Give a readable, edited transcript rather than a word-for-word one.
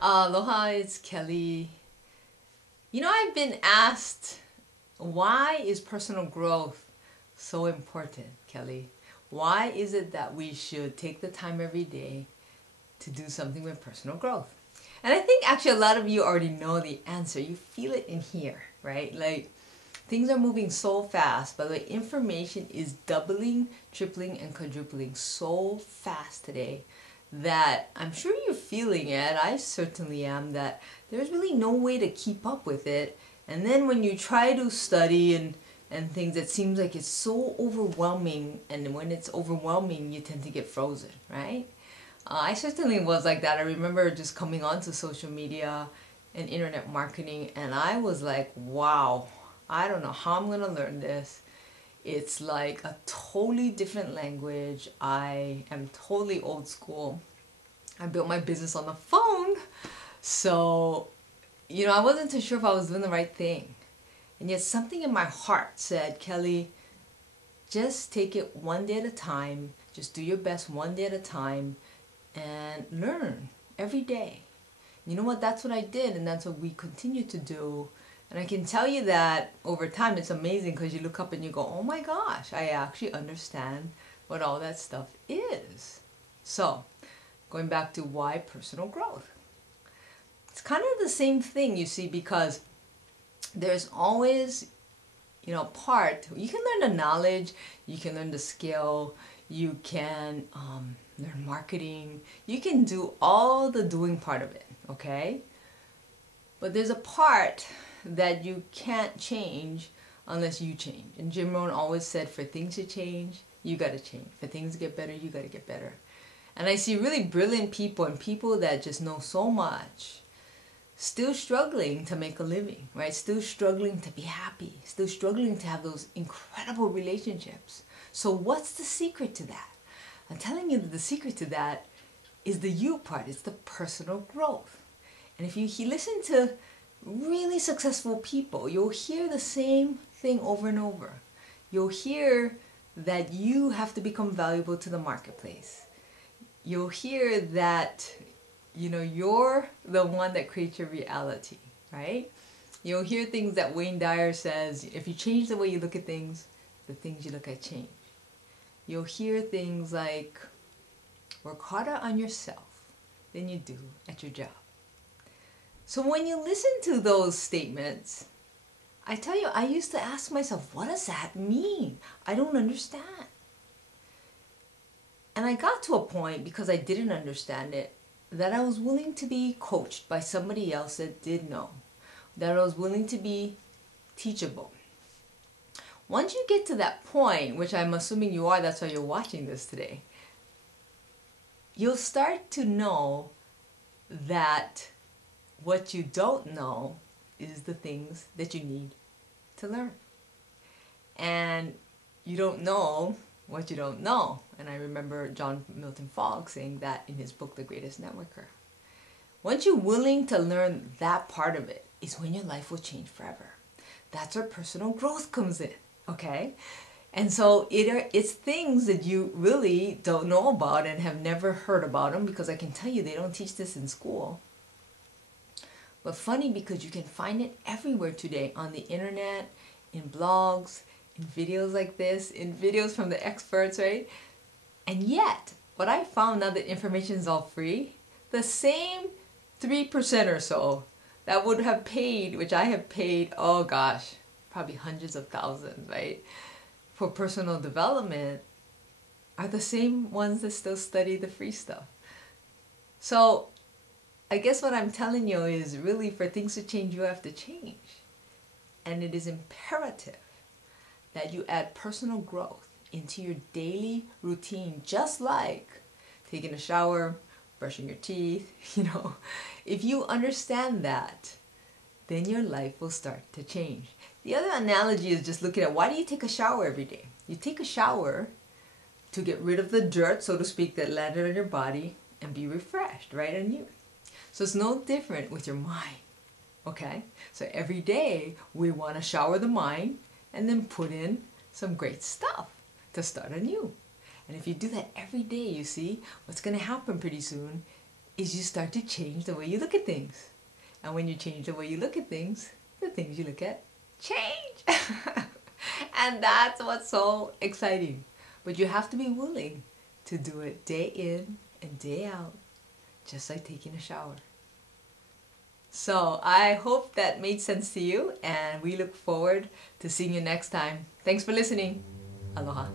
Aloha, it's Kelly. I've been asked, why is personal growth so important, Kelly? Why is it that we should take the time every day to do something with personal growth? And I think actually a lot of you already know the answer. You feel it in here, right? Like things are moving so fast, but the information is doubling, tripling, and quadrupling so fast today that I'm sure you're feeling it. I certainly am, that there's really no way to keep up with it. And then when you try to study and things, it seems like it's so overwhelming. And when it's overwhelming, you tend to get frozen, right? I certainly was like that. I remember just coming onto social media and internet marketing, and I was like, wow, I don't know how I'm going to learn this. It's like a totally different language. I am totally old school. I built my business on the phone. So, I wasn't too sure if I was doing the right thing. And yet something in my heart said, Kelly, just take it one day at a time. Just do your best one day at a time and learn every day. You know what? That's what I did, and that's what we continue to do. And I can tell you that over time it's amazing, because you look up and you go, oh my gosh, I actually understand what all that stuff is. So, going back to why personal growth. It's kind of the same thing, you see, because there's always, part. You can learn the knowledge, you can learn the skill, you can learn marketing, you can do all the doing part of it, okay? But there's a part that you can't change unless you change. And Jim Rohn always said, for things to change, you gotta change. For things to get better, you gotta get better. And I see really brilliant people and people that just know so much, still struggling to make a living, right? Still struggling to be happy, still struggling to have those incredible relationships. So what's the secret to that? I'm telling you that the secret to that is the you part. It's the personal growth. And if you listen to really successful people, you'll hear the same thing over and over. You'll hear that you have to become valuable to the marketplace. You'll hear that, you're the one that creates your reality, right? You'll hear things that Wayne Dyer says, if you change the way you look at things, the things you look at change. You'll hear things like, work harder on yourself than you do at your job. So when you listen to those statements, I tell you, I used to ask myself, what does that mean? I don't understand. And I got to a point, because I didn't understand it, that I was willing to be coached by somebody else that did know. That I was willing to be teachable. Once you get to that point, which I'm assuming you are, that's why you're watching this today, you'll start to know that what you don't know is the things that you need to learn. And you don't know what you don't know. And I remember John Milton Fogg saying that in his book, The Greatest Networker. Once you're willing to learn that part of it, is when your life will change forever. That's where personal growth comes in, okay? And so it's things that you really don't know about and have never heard about them, because I can tell you they don't teach this in school. But funny, because you can find it everywhere today, on the internet, in blogs, in videos like this, in videos from the experts, right? And yet, what I found, now that information is all free, the same 3% or so that would have paid, which I have paid, oh gosh, probably hundreds of thousands, right, for personal development, are the same ones that still study the free stuff. So I guess what I'm telling you is, really, for things to change, you have to change. And it is imperative that you add personal growth into your daily routine, just like taking a shower, brushing your teeth, If you understand that, then your life will start to change. The other analogy is just looking at, why do you take a shower every day? You take a shower to get rid of the dirt, so to speak, that landed on your body and be refreshed, right, and you. So it's no different with your mind, okay? So every day we want to shower the mind and then put in some great stuff to start anew. And if you do that every day, you see, what's going to happen pretty soon is you start to change the way you look at things. And when you change the way you look at things, the things you look at change. And that's what's so exciting. But you have to be willing to do it day in and day out, just like taking a shower. So I hope that made sense to you, and we look forward to seeing you next time. Thanks for listening. Aloha.